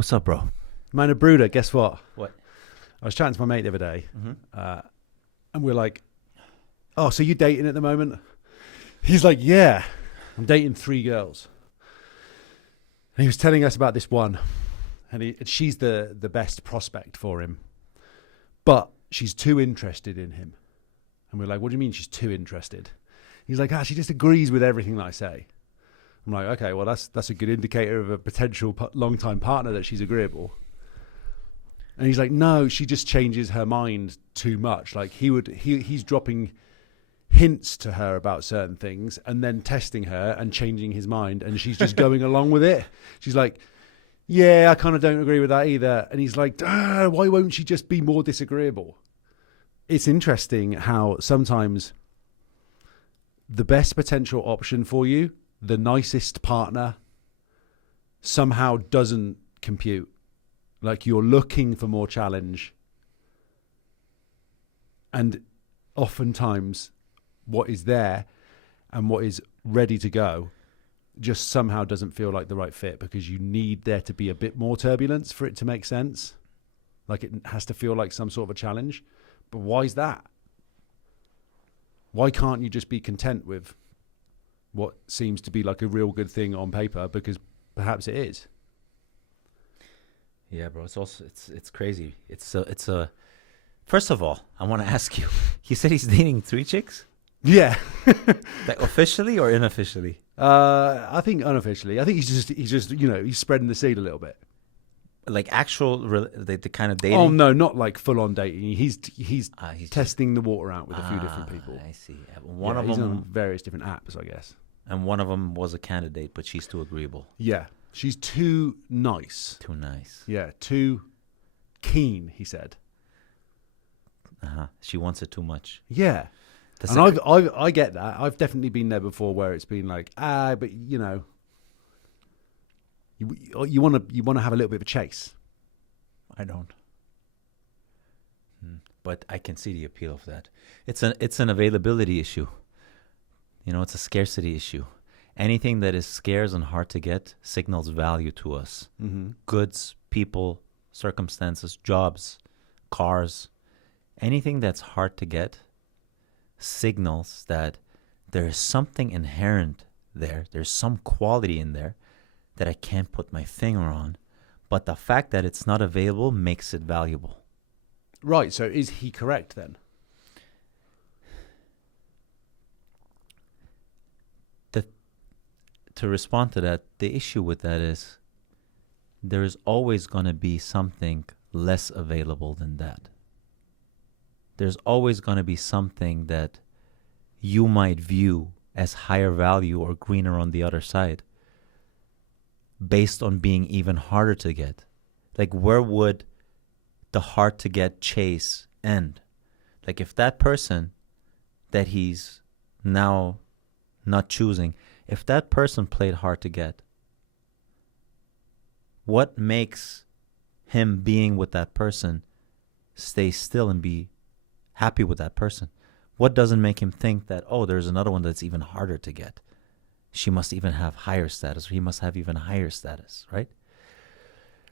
What's up, bro? Man, a brooder, guess what? What? I was chatting to my mate the other day, Mm-hmm. and we're like, oh, so you dating at the moment? He's like, yeah, I'm dating 3 girls. And he was telling us about this one, and she's the best prospect for him. But she's too interested in him. And we're like, what do you mean she's too interested? He's like, she just agrees with everything that I say. I'm like, okay, well, that's a good indicator of a potential long-time partner that she's agreeable. And he's like, no, she just changes her mind too much. Like he's dropping hints to her about certain things and then testing her and changing his mind, and she's just going along with it. She's like, yeah, I kind of don't agree with that either. And he's like, why won't she just be more disagreeable? It's interesting how sometimes the best potential option for you, the nicest partner, somehow doesn't compute. Like you're looking for more challenge. And oftentimes what is there and what is ready to go just somehow doesn't feel like the right fit, because you need there to be a bit more turbulence for it to make sense. Like it has to feel like some sort of a challenge. But why is that? Why can't you just be content with what seems to be like a real good thing on paper, because perhaps it is? Yeah, bro. It's also it's crazy. It's a. First of all, I want to ask you. He said he's dating 3 chicks. Yeah. Like officially or unofficially? I think unofficially. I think he's just he's spreading the seed a little bit. Like actual the kind of dating. Oh no, not like full on dating. He's testing the water out with a few different people. I see. One of he's them on various different apps, I guess. And one of them was a candidate, but she's too agreeable. Yeah, she's too nice. Too nice. Yeah, too keen. He said. She wants it too much. Yeah. That's and I get that. I've definitely been there before, where it's been like, but you want to have a little bit of a chase. I don't. But I can see the appeal of that. It's an availability issue. It's a scarcity issue. Anything that is scarce and hard to get signals value to us. Mm-hmm. Goods, people, circumstances, jobs, cars. Anything that's hard to get signals that there is something inherent there. There's some quality in there that I can't put my finger on. But the fact that it's not available makes it valuable. Right, so is he correct then? To respond to that, the issue with that is there is always going to be something less available than that. There's always going to be something that you might view as higher value or greener on the other side, based on being even harder to get. Like, where would the hard to get chase end? Like, if that person that he's now not choosing, if that person played hard to get, what makes him being with that person stay still and be happy with that person? What doesn't make him think that, there's another one that's even harder to get? She must even have higher status, or he must have even higher status, right?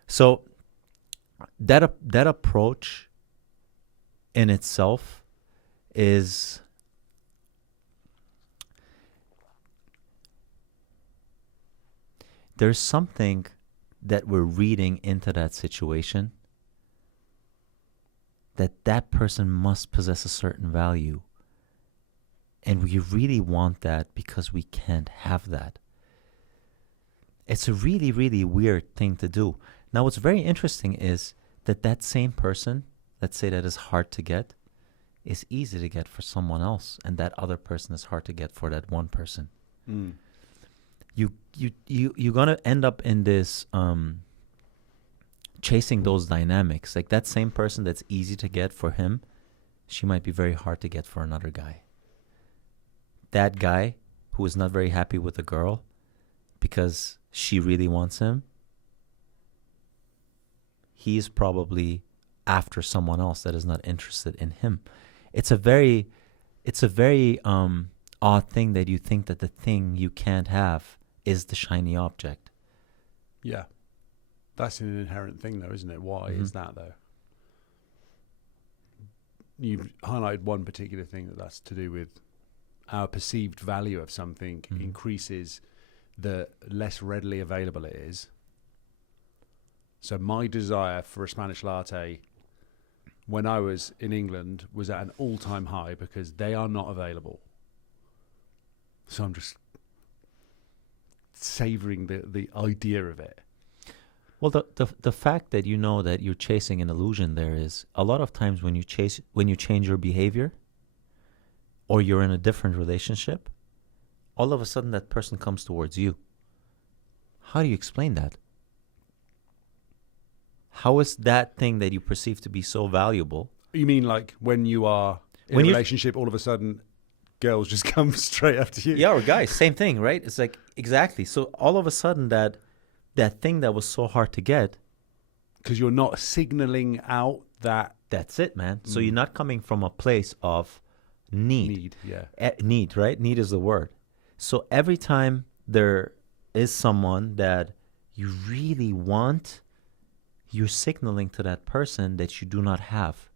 So that approach in itself is there's something that we're reading into that situation, that person must possess a certain value. And we really want that because we can't have that. It's a really, really weird thing to do. Now, what's very interesting is that same person, let's say that is hard to get, is easy to get for someone else. And that other person is hard to get for that one person. Mm. You're going to end up in this chasing those dynamics. Like that same person that's easy to get for him, she might be very hard to get for another guy. That guy who is not very happy with the girl because she really wants him, he's probably after someone else that is not interested in him. It's a very odd thing that you think that the thing you can't have is the shiny object. Yeah. That's an inherent thing, though, isn't it? Why is that, though? You've highlighted one particular thing that's to do with our perceived value of something increases the less readily available it is. So my desire for a Spanish latte when I was in England was at an all-time high because they are not available. So I'm just savoring the idea of it. Well, the fact that you know that you're chasing an illusion there is a lot of times when you change your behavior or you're in a different relationship, all of a sudden that person comes towards you. How do you explain that? How is that thing that you perceive to be so valuable? You mean like when you are in a relationship, all of a sudden girls just come straight after you? Yeah, or guys, same thing, right? It's like, exactly. So all of a sudden that thing that was so hard to get. Because you're not signaling out that. That's it, man. So you're not coming from a place of need. Need, right? Need is the word. So every time there is someone that you really want, you're signaling to that person that you do not have.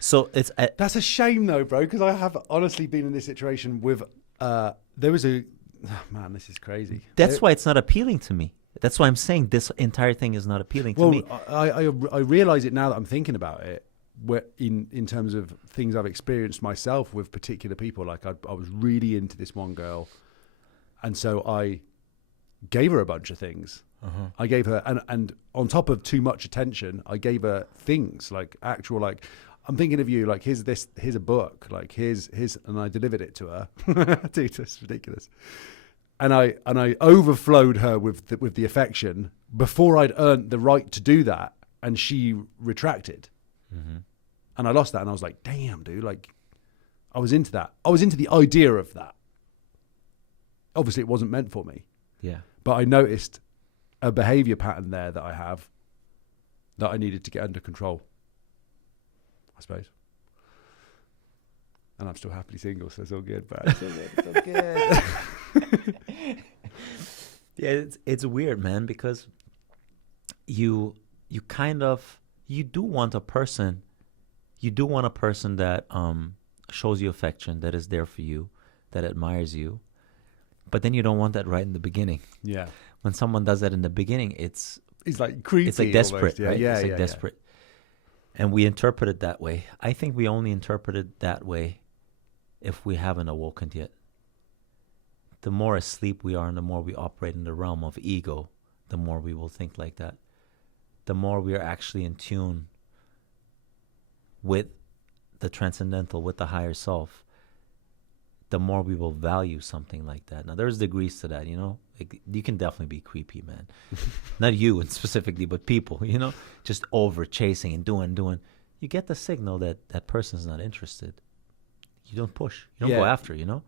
So it's that's a shame though, bro, because I have honestly been in this situation with there was a man, this is crazy. That's why it's not appealing to me. That's why I'm saying this entire thing is not appealing to me. I realize it now that I'm thinking about it. Where in terms of things I've experienced myself with particular people, like I was really into this one girl, and so I gave her a bunch of things. I gave her, and on top of too much attention, I gave her things like actual, like, I'm thinking of you, like, here's a book, like here's, and I delivered it to her. Dude, that's ridiculous. And I overflowed her with the affection before I'd earned the right to do that, and she retracted. And I lost that, and I was like, damn, dude, like, I was into that. I was into the idea of that. Obviously, it wasn't meant for me. Yeah. But I noticed a behavior pattern there that I have that I needed to get under control, I suppose. And I'm still happily single, so it's all good, bro. It's all good. Yeah, it's weird, man, because you do want a person that shows you affection, that is there for you, that admires you, but then you don't want that right in the beginning. Yeah. When someone does that in the beginning, it's like creepy. It's like desperate, almost. right? Yeah, it's like desperate. And we interpret it that way. I think we only interpret it that way if we haven't awoken yet. The more asleep we are and the more we operate in the realm of ego, the more we will think like that. The more we are actually in tune with the transcendental, with the higher self, the more we will value something like that. Now, there's degrees to that, you know? Like, you can definitely be creepy, man. Not you specifically, but people, you know? Just over chasing and doing. You get the signal that that person's not interested. You don't push. You don't go after, you know?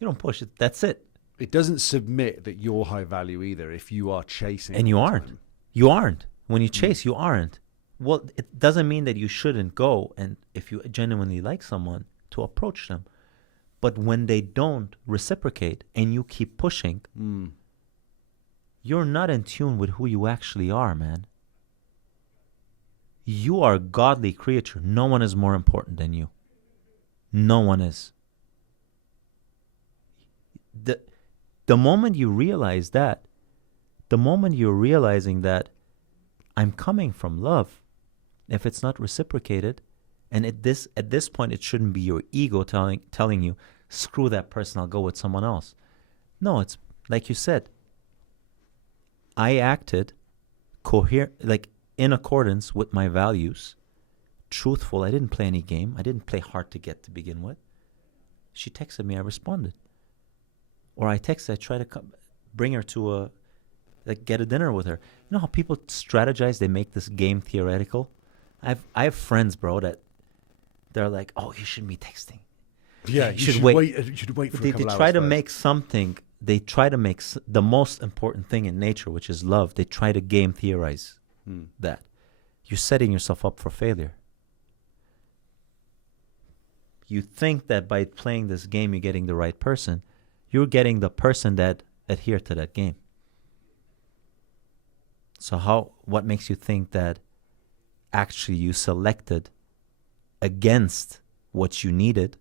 You don't push it. That's it. It doesn't submit that you're high value either if you are chasing. And you aren't. Time. You aren't. When you chase, you aren't. Well, it doesn't mean that you shouldn't go, and if you genuinely like someone, to approach them. But when they don't reciprocate and you keep pushing, you're not in tune with who you actually are, man. You are a godly creature. No one is more important than you. No one is. The moment you realize that, the moment you're realizing that I'm coming from love, if it's not reciprocated, and at this point, it shouldn't be your ego telling you, screw that person, I'll go with someone else. No, it's like you said. I acted like in accordance with my values, truthful. I didn't play any game. I didn't play hard to get to begin with. She texted me, I responded. Or I try to bring her to get a dinner with her. You know how people strategize? They make this game theoretical. I have friends, bro, that they're like, "Oh, you shouldn't be texting. Yeah, you should wait. You should wait for a couple hours. They try to make something. They try to make the most important thing in nature, which is love. They try to game theorize that. You're setting yourself up for failure. You think that by playing this game, you're getting the right person. You're getting the person that adhere to that game. So what makes you think that actually you selected against what you needed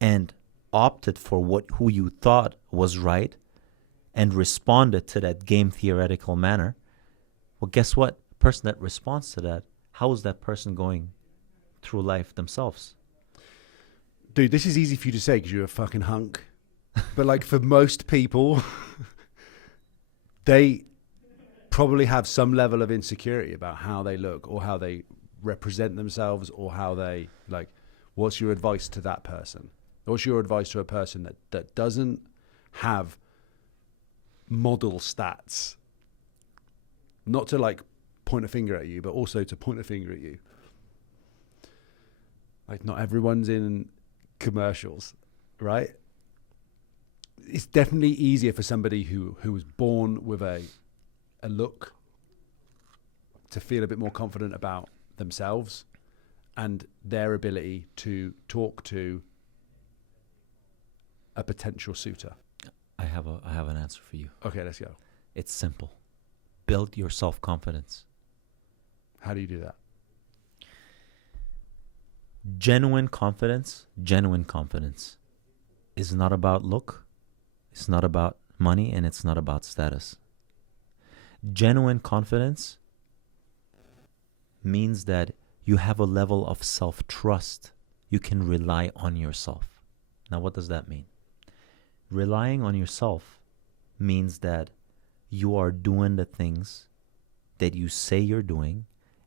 and opted for who you thought was right and responded to that game theoretical manner? Well, guess what? The person that responds to that, how is that person going through life themselves? Dude, this is easy for you to say because you're a fucking hunk. But like for most people, they probably have some level of insecurity about how they look or how they represent themselves or how they like. What's your advice to that person? What's your advice to a person that doesn't have model stats? Not to like point a finger at you, but also to point a finger at you. Like not everyone's in commercials, right? It's definitely easier for somebody who was born with a look to feel a bit more confident about themselves and their ability to talk to a potential suitor. I have an answer for you. Okay, let's go. It's simple. Build your self-confidence. How do you do that? Genuine confidence is not about look, it's not about money, and it's not about status. Genuine confidence means that you have a level of self-trust. You can rely on yourself. Now, what does that mean? Relying on yourself means that you are doing the things that you say you're doing,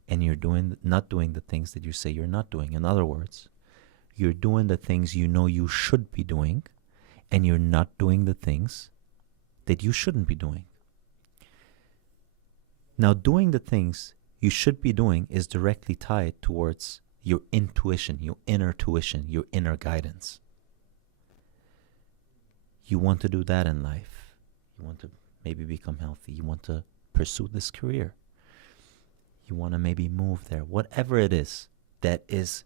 and you're not doing the things that you say you're not doing. In other words, you're doing the things you know you should be doing, and you're not doing the things that you shouldn't be doing. Now, doing the things you should be doing is directly tied towards your intuition, your inner tuition, your inner guidance. You want to do that in life. You want to maybe become healthy. You want to pursue this career. You want to maybe move there. Whatever it is that is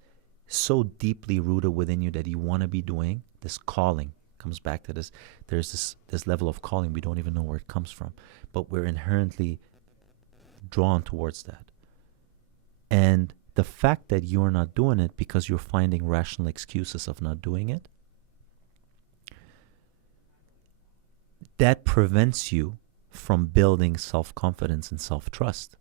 so deeply rooted within you that you want to be doing, this calling comes back to this. There's this level of calling. We don't even know where it comes from, but we're inherently drawn towards that. And the fact that you're not doing it because you're finding rational excuses of not doing it, that prevents you from building self-confidence and self-trust.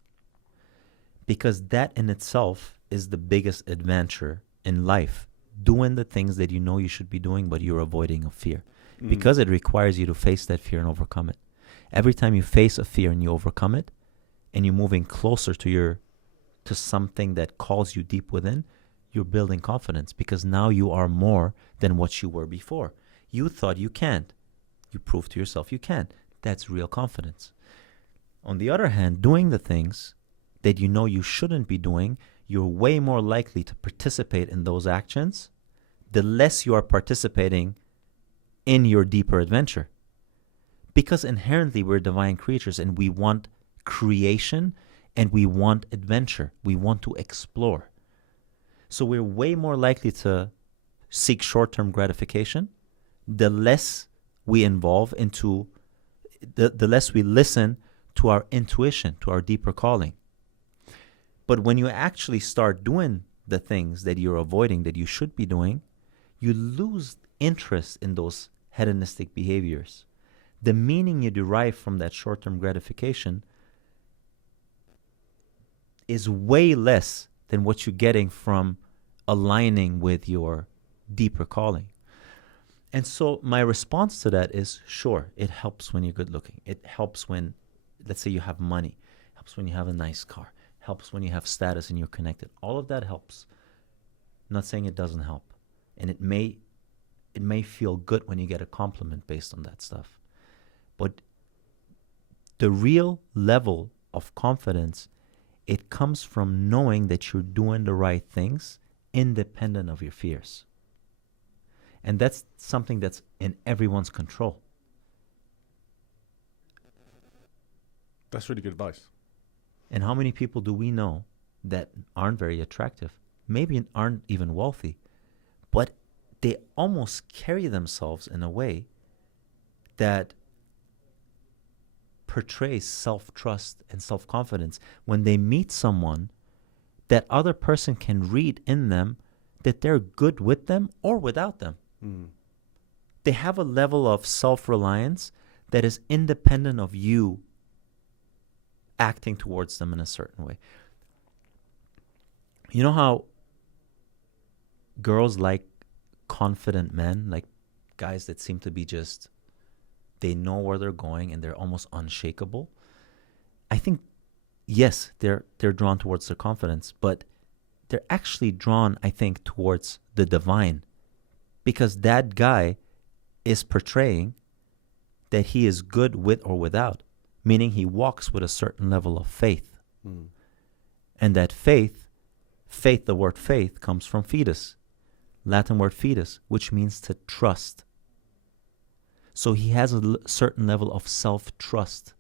Because that in itself is the biggest adventure in life. Doing the things that you know you should be doing, but you're avoiding a fear. Because it requires you to face that fear and overcome it. Every time you face a fear and you overcome it, and you're moving closer to something that calls you deep within, you're building confidence, because now you are more than what you were before. You thought you can't. You prove to yourself you can. That's real confidence. On the other hand, doing the things that you know you shouldn't be doing, you're way more likely to participate in those actions the less you are participating in your deeper adventure. Because inherently we're divine creatures and we want creation and we want adventure. We want to explore. So we're way more likely to seek short-term gratification the less we involve into, the less we listen to our intuition, to our deeper calling. But when you actually start doing the things that you're avoiding, that you should be doing, you lose interest in those hedonistic behaviors. The meaning you derive from that short-term gratification is way less than what you're getting from aligning with your deeper calling. And so my response to that is, sure, it helps when you're good looking. It helps when, let's say you have money. It helps when you have a nice car. It helps when you have status and you're connected. All of that helps. I'm not saying it doesn't help. And it may feel good when you get a compliment based on that stuff. But the real level of confidence, it comes from knowing that you're doing the right things independent of your fears. And that's something that's in everyone's control. That's really good advice. And how many people do we know that aren't very attractive, maybe aren't even wealthy, but they almost carry themselves in a way that portrays self-trust and self-confidence when they meet someone that other person can read in them that they're good with them or without them. They have a level of self-reliance that is independent of you acting towards them in a certain way. You know how girls like confident men, like guys that seem to be just, they know where they're going and they're almost unshakable? I think, yes, they're drawn towards their confidence, but they're actually drawn, I think, towards the divine, because that guy is portraying that he is good with or without, meaning he walks with a certain level of faith. And that faith, the word faith comes from fides, Latin word fides, which means to trust. So he has a certain level of self-trust,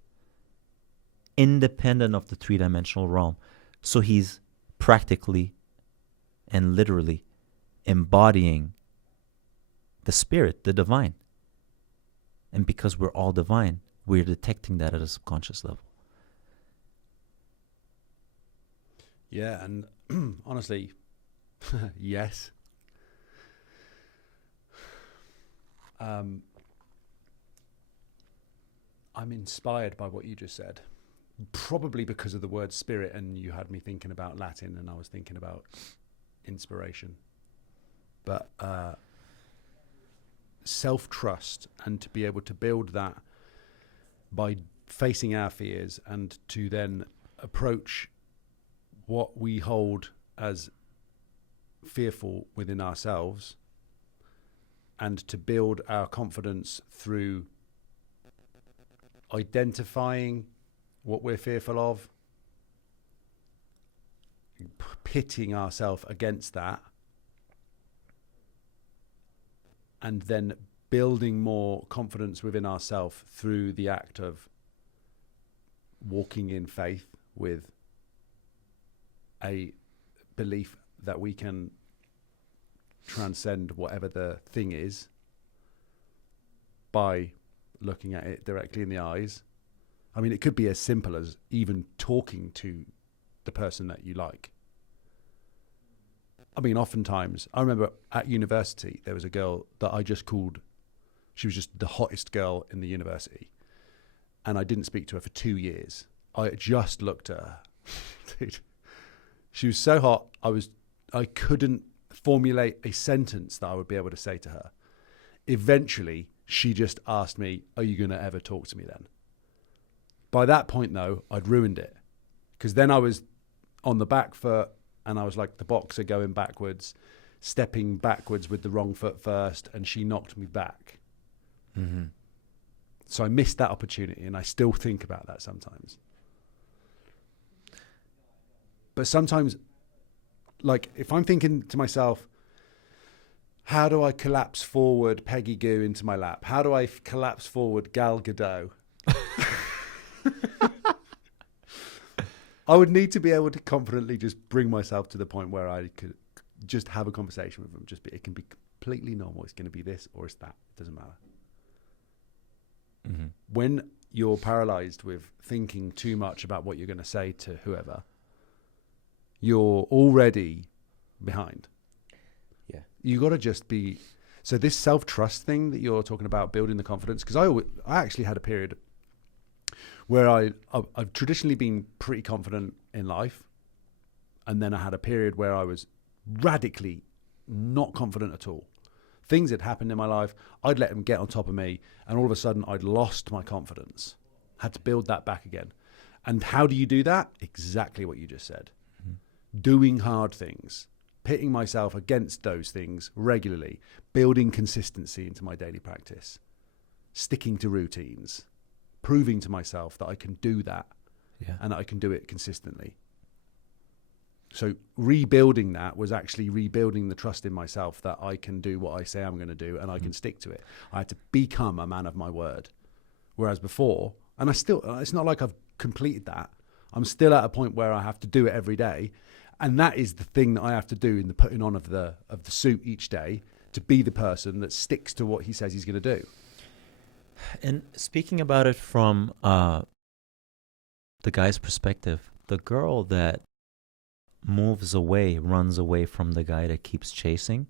independent of the three-dimensional realm. So he's practically and literally embodying the spirit, the divine. And because we're all divine, we're detecting that at a subconscious level. Yeah, and honestly, yes. I'm inspired by what you just said, probably because of the word spirit, and you had me thinking about Latin, and I was thinking about inspiration. But self-trust, and to be able to build that by facing our fears, and to then approach what we hold as fearful within ourselves, and to build our confidence through identifying what we're fearful of, pitting ourselves against that, and then building more confidence within ourselves through the act of walking in faith with a belief that we can transcend whatever the thing is by looking at it directly in the eyes. I mean, it could be as simple as even talking to the person that you like. I mean, oftentimes, I remember at university, there was a girl that I just called, she was just the hottest girl in the university. And I didn't speak to her for 2 years. I just looked at her. Dude, she was so hot, I couldn't formulate a sentence that I would be able to say to her. Eventually, she just asked me, "Are you going to ever talk to me then?" By that point, though, I'd ruined it. Because then I was on the back foot, and I was like the boxer going backwards, stepping backwards with the wrong foot first, and she knocked me back. Mm-hmm. So I missed that opportunity, and I still think about that sometimes. But sometimes, like, if I'm thinking to myself, how do I collapse forward Peggy Goo into my lap? How do I collapse forward Gal Gadot? I would need to be able to confidently just bring myself to the point where I could just have a conversation with them. It can be completely normal. It's going to be this or it's that. It doesn't matter. Mm-hmm. When you're paralyzed with thinking too much about what you're going to say to whoever, you're already behind. Yeah. You got to just be. So this self-trust thing that you're talking about, building the confidence, because I actually had a period where I've traditionally been pretty confident in life. And then I had a period where I was radically not confident at all. Things had happened in my life, I'd let them get on top of me, and all of a sudden I'd lost my confidence. Had to build that back again. And how do you do that? Exactly what you just said. Mm-hmm. Doing hard things, pitting myself against those things regularly, building consistency into my daily practice, sticking to routines, proving to myself that I can do that, and that I can do it consistently. So rebuilding that was actually rebuilding the trust in myself that I can do what I say I'm going to do, and I can stick to it. I had to become a man of my word. Whereas before, and it's not like I've completed that. I'm still at a point where I have to do it every day. And that is the thing that I have to do in the putting on of the suit each day, to be the person that sticks to what he says he's going to do. And speaking about it from the guy's perspective, the girl that moves away, runs away from the guy that keeps chasing,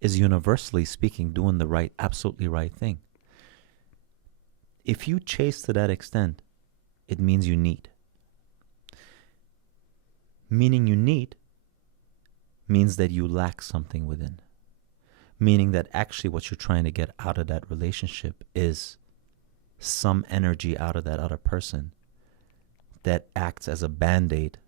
is universally speaking doing the right, absolutely right thing. If you chase to that extent, it means you need. Meaning you need means that you lack something within. Meaning that actually what you're trying to get out of that relationship is some energy out of that other person that acts as a band-aid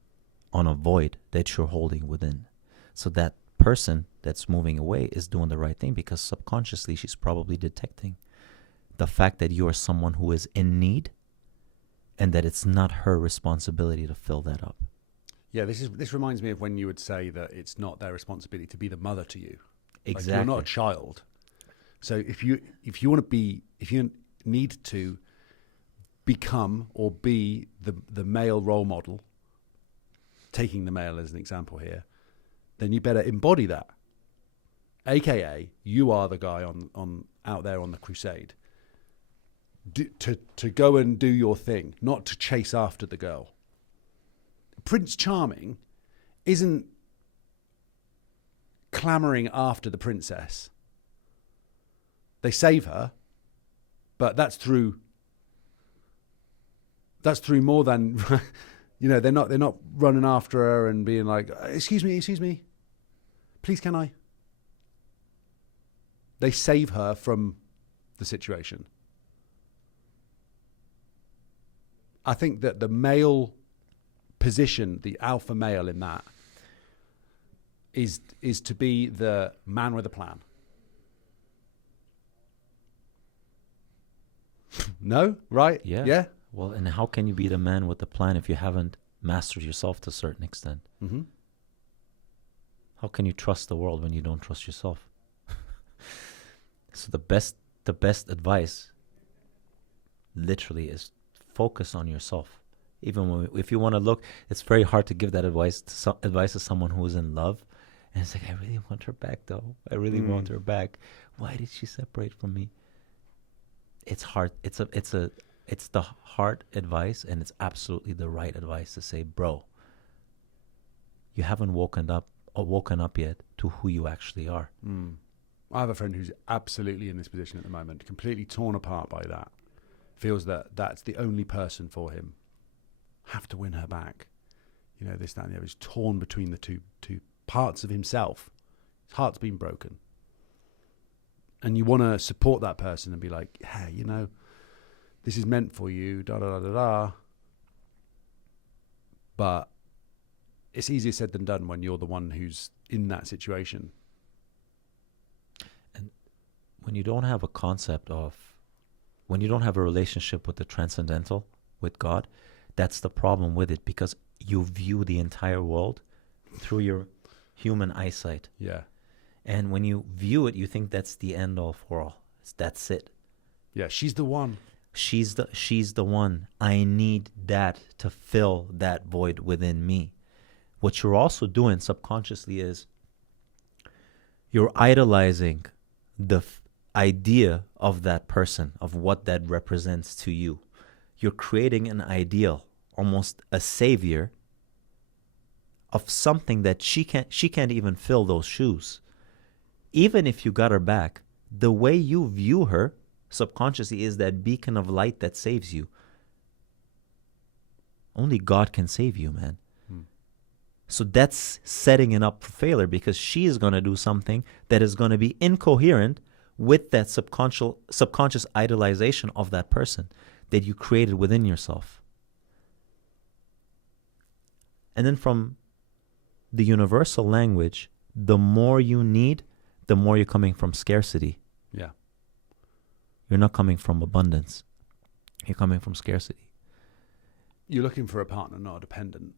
on a void that you're holding within. So that person that's moving away is doing the right thing because subconsciously she's probably detecting the fact that you are someone who is in need and that it's not her responsibility to fill that up. Yeah, this reminds me of when you would say that it's not their responsibility to be the mother to you. Exactly. Like you're not a child. So if you need to become or be the male role model, taking the male as an example here, then you better embody that. AKA, you are the guy on out there on the crusade. To go and do your thing, not to chase after the girl. Prince Charming isn't clamoring after the princess. They save her, but that's through more than they're not running after her and being like, excuse me, please can I? They save her from the situation. I think that the male position, the alpha male in that, is to be the man with a plan. No? Right? Yeah. Yeah? Well, and how can you be the man with the plan if you haven't mastered yourself to a certain extent? Mm-hmm. How can you trust the world when you don't trust yourself? So the best advice literally is focus on yourself. Even if you want to look, it's very hard to give that advice to someone who is in love. And it's like, I really want her back, though. I really want her back. Why did she separate from me? It's hard. It's the hard advice, and it's absolutely the right advice to say, bro, you haven't woken up yet to who you actually are. I have a friend who's absolutely in this position at the moment, completely torn apart by that. Feels that that's the only person for him. Have to win her back. This, that, and the other. He's torn between the two parts of himself. His heart's been broken. And you want to support that person and be like, hey, this is meant for you, da da da da da. But it's easier said than done when you're the one who's in that situation. And when you don't have when you don't have a relationship with the transcendental, with God, that's the problem with it, because you view the entire world through your human eyesight. Yeah. And when you view it, you think that's the end all for all. That's it. Yeah, she's the one. She's the one. I need that to fill that void within me. What you're also doing subconsciously is you're idolizing the idea of that person, of what that represents to you. You're creating an ideal, almost a savior of something that she can't even fill those shoes. Even if you got her back, the way you view her subconsciously is that beacon of light that saves you. Only God can save you, man. So that's setting it up for failure, because she is going to do something that is going to be incoherent with that subconscious idolization of that person that you created within yourself. And then from the universal language, the more you need, the more you're coming from scarcity. Yeah. You're not coming from abundance. You're coming from scarcity. You're looking for a partner, not a dependent.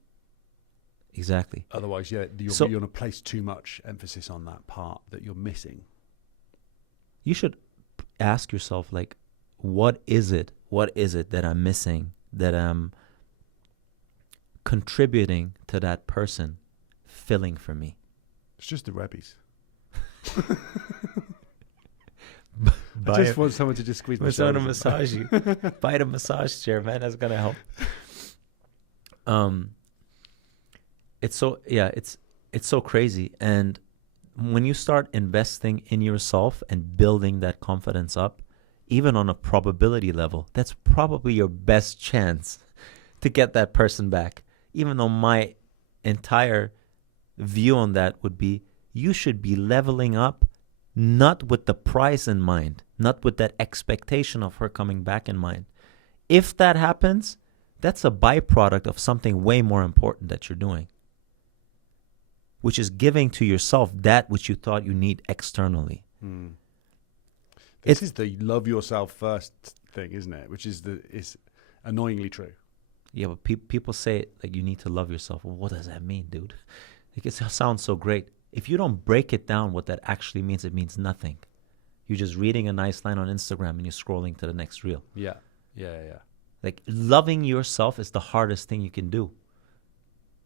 Exactly. Otherwise, you're going to place too much emphasis on that part that you're missing. You should ask yourself, like, what is it that I'm missing, that I'm contributing to that person filling for me? It's just the Rebbies. I just want someone to just squeeze my shoulders. Someone to massage you. Buy the massage chair, man. That's going to help. Um, it's so, yeah, it's so crazy. And when you start investing in yourself and building that confidence up, even on a probability level, that's probably your best chance to get that person back. Even though my entire view on that would be, you should be leveling up, not with the price in mind, not with that expectation of her coming back in mind. If that happens, that's a byproduct of something way more important that you're doing, which is giving to yourself that which you thought you need externally. This is the love yourself first thing, isn't it? Which is is annoyingly true. Yeah, but people say like you need to love yourself. Well, what does that mean, dude? Like, it sounds so great. If you don't break it down, what that actually means, it means nothing. You're just reading a nice line on Instagram and you're scrolling to the next reel. Yeah. Like, loving yourself is the hardest thing you can do.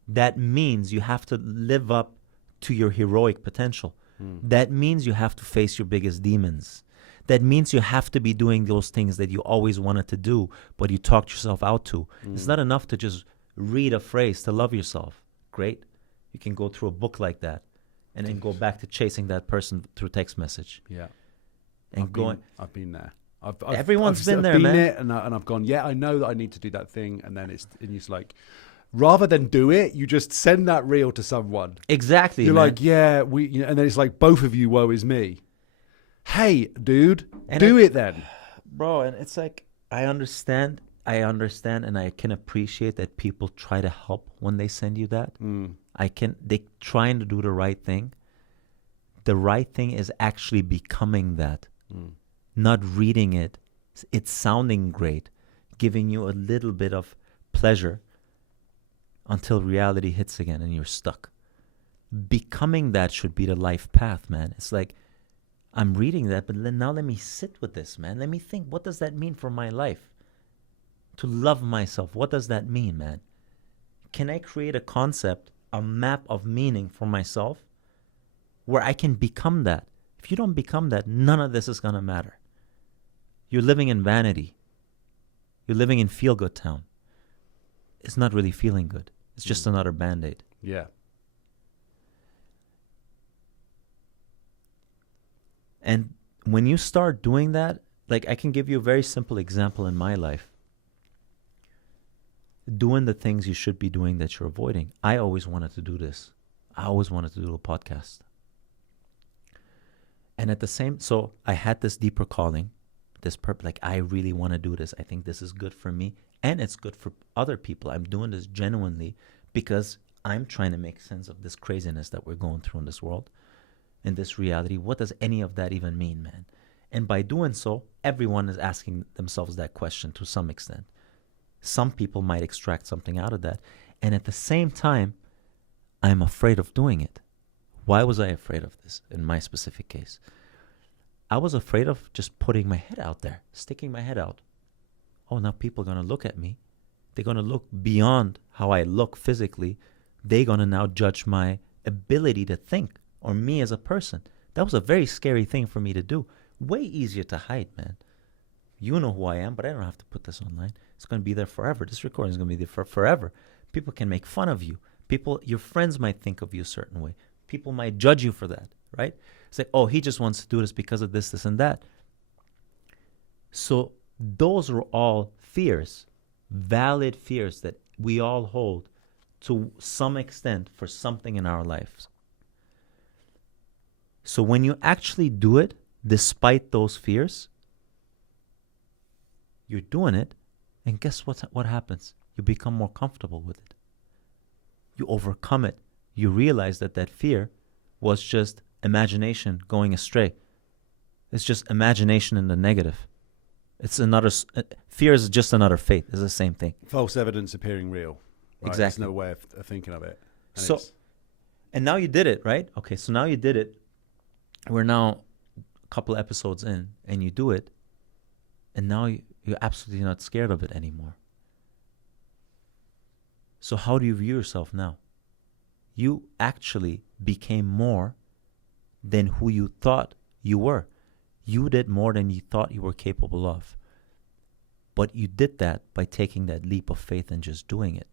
That means you have to live up to your heroic potential. That means you have to face your biggest demons. That means you have to be doing those things that you always wanted to do, but you talked yourself out to. It's not enough to just read a phrase to love yourself. Great. You can go through a book like that and then go back to chasing that person through text message. Yeah. And I've been there. Everyone's been there, been man. it, and I've gone, yeah, I know that I need to do that thing. And then it's like, rather than do it, you just send that reel to someone. Exactly. You're man. like, yeah, and then it's like, both of you, woe is me. Hey, dude, do it then. Bro, and it's like, I understand, and I can appreciate that people try to help when they send you that. They trying to do the right thing. The right thing is actually becoming that. Not reading it. It's sounding great, giving you a little bit of pleasure until reality hits again and you're stuck. Becoming that should be the life path, man. It's like, I'm reading that, but now let me sit with this, man. Let me think, what does that mean for my life? To love myself, what does that mean, man? Can I create a concept, a map of meaning for myself where I can become that? If you don't become that, none of this is going to matter. You're living in vanity. You're living in feel-good town. It's not really feeling good. It's just another Band-Aid. Yeah. And when you start doing that, like, I can give you a very simple example in my life. Doing the things you should be doing that you're avoiding. I always wanted to do this. I always wanted to do a podcast. And at the same, so I had this deeper calling, this purpose, like, I really want to do this. I think this is good for me and it's good for other people. I'm doing this genuinely because I'm trying to make sense of this craziness that we're going through in this world, in this reality. What does any of that even mean, man? And by doing so, everyone is asking themselves that question to some extent. Some people might extract something out of that. And at the same time, I'm afraid of doing it. Why was I afraid of this in my specific case? I was afraid of just putting my head out there, sticking my head out. Oh, now people are going to look at me. They're going to look beyond how I look physically. They're going to now judge my ability to think or me as a person. That was a very scary thing for me to do. Way easier to hide, man. You know who I am, but I don't have to put this online. It's going to be there forever. This recording is going to be there for forever. People can make fun of you. Your friends might think of you a certain way. People might judge you for that, right? It's like, oh, he just wants to do this because of this, this, and that. So those are all fears, valid fears that we all hold to some extent for something in our lives. So when you actually do it, despite those fears, you're doing it, and guess what happens? You become more comfortable with it. You overcome it. You realize that fear was just imagination going astray. It's just imagination in the negative. It's another, fear is just another faith. It's the same thing. False evidence appearing real. Right? Exactly. There's no way of thinking of it. And now you did it, right? Okay, so now you did it. We're now a couple episodes in, and you do it, and now you're absolutely not scared of it anymore. So how do you view yourself now? You actually became more than who you thought you were. You did more than you thought you were capable of. But you did that by taking that leap of faith and just doing it.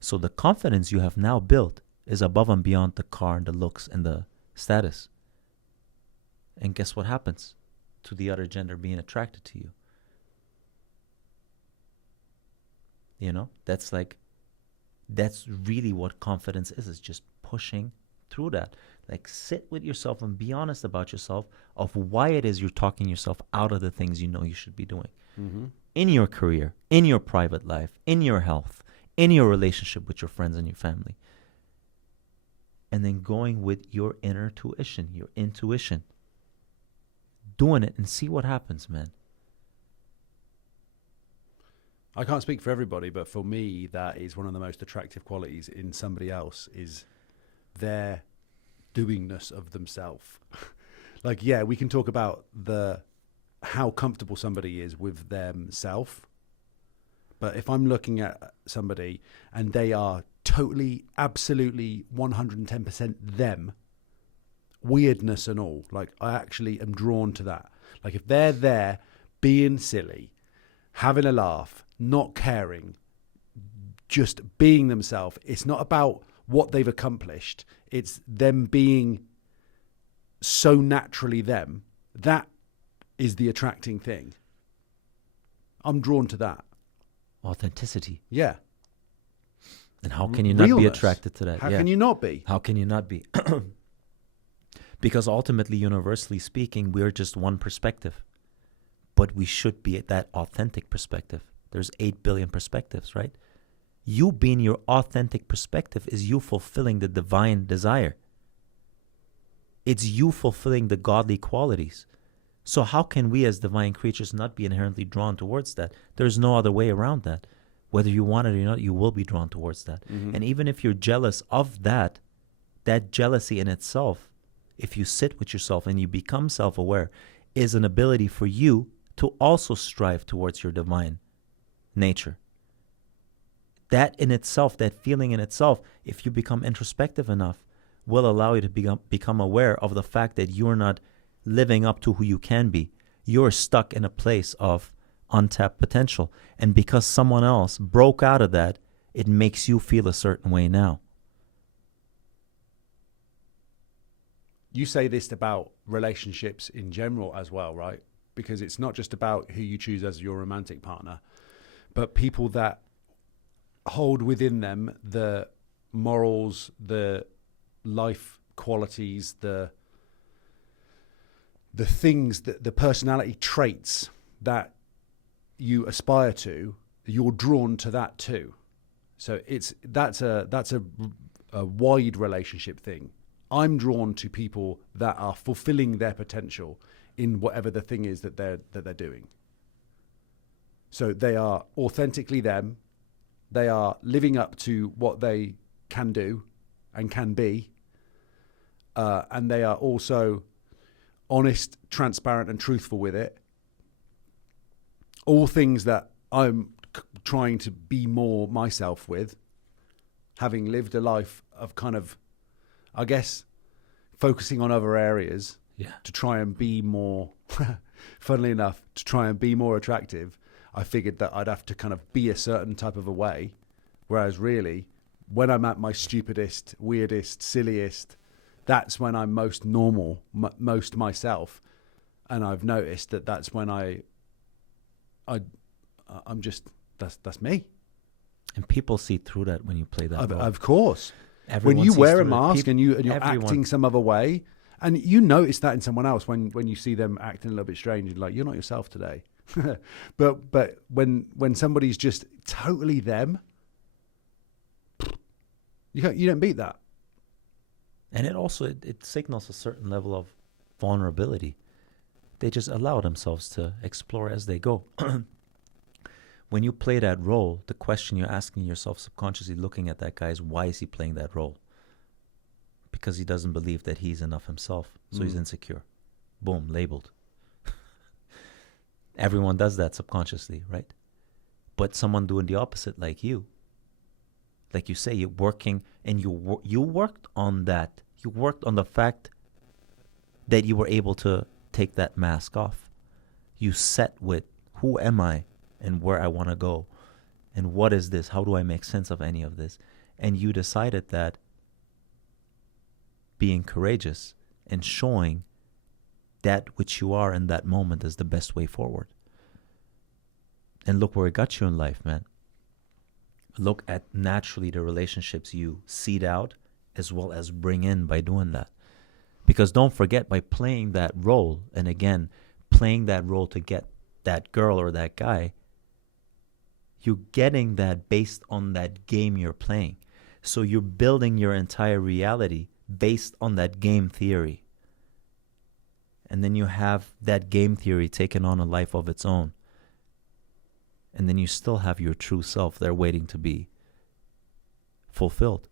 So the confidence you have now built is above and beyond the car and the looks and the status. And guess what happens to the other gender being attracted to you? You know, that's really what confidence is. It's just pushing through that. Like, sit with yourself and be honest about yourself of why it is you're talking yourself out of the things you know you should be doing. Mm-hmm. In your career, in your private life, in your health, in your relationship with your friends and your family. And then going with your inner tuition, your intuition. Doing it and see what happens, man. I can't speak for everybody, but for me, that is one of the most attractive qualities in somebody else, is their doingness of themselves. Like, yeah, we can talk about how comfortable somebody is with themselves, but if I'm looking at somebody and they are totally, absolutely 110% them, weirdness and all, like, I actually am drawn to that. Like, if they're there being silly, having a laugh, not caring, just being themselves, it's not about what they've accomplished, it's them being so naturally them. That is the attracting thing. I'm drawn to that. Authenticity. Yeah. And how can you not be Realness. attracted to that? How can you not be? How can you not be? Because ultimately, universally speaking, we're just one perspective. But we should be at that authentic perspective. There's 8 billion perspectives, right? You being your authentic perspective is you fulfilling the divine desire. It's you fulfilling the godly qualities. So how can we as divine creatures not be inherently drawn towards that? There's no other way around that. Whether you want it or not, you will be drawn towards that. Mm-hmm. And even if you're jealous of that jealousy in itself, if you sit with yourself and you become self-aware, is an ability for you to also strive towards your divine nature. That in itself, that feeling in itself, if you become introspective enough, will allow you to become aware of the fact that you're not living up to who you can be. You're stuck in a place of untapped potential. And because someone else broke out of that, it makes you feel a certain way now. You say this about relationships in general as well, right? Because it's not just about who you choose as your romantic partner, but people that hold within them the morals, the life qualities, the things, that the personality traits that you aspire to, you're drawn to that too. So that's a wide relationship thing. I'm drawn to people that are fulfilling their potential in whatever the thing is that they're doing. So they are authentically them. They are living up to what they can do and can be. And they are also honest, transparent, and truthful with it. All things that I'm trying to be more myself with, having lived a life of kind of, I guess, focusing on other areas to try and be more, funnily enough, to try and be more attractive. I figured that I'd have to kind of be a certain type of a way. Whereas really, when I'm at my stupidest, weirdest, silliest, that's when I'm most normal, most myself. And I've noticed that that's when I'm just, that's me. And people see through that when you play that role. Of course. Everyone when you sees wear a through it. mask and you're acting some other way, and you notice that in someone else when you see them acting a little bit strange, you're like, you're not yourself today. but when somebody's just totally them, you don't beat that. And it also it signals a certain level of vulnerability. They just allow themselves to explore as they go. When you play that role, the question you're asking yourself subconsciously looking at that guy is, why is he playing that role? Because he doesn't believe that he's enough himself. So he's insecure. Boom, labeled. Everyone does that subconsciously, right? But someone doing the opposite, like you say, you're working and you worked on that. You worked on the fact that you were able to take that mask off. You set with, who am I and where I want to go? And what is this? How do I make sense of any of this? And you decided that being courageous and showing that which you are in that moment is the best way forward. And look where it got you in life, man. Look at naturally the relationships you seed out as well as bring in by doing that. Because don't forget, by playing that role, and again, playing that role to get that girl or that guy, you're getting that based on that game you're playing. So you're building your entire reality based on that game theory. And then you have that game theory taking on a life of its own. And then you still have your true self there waiting to be fulfilled.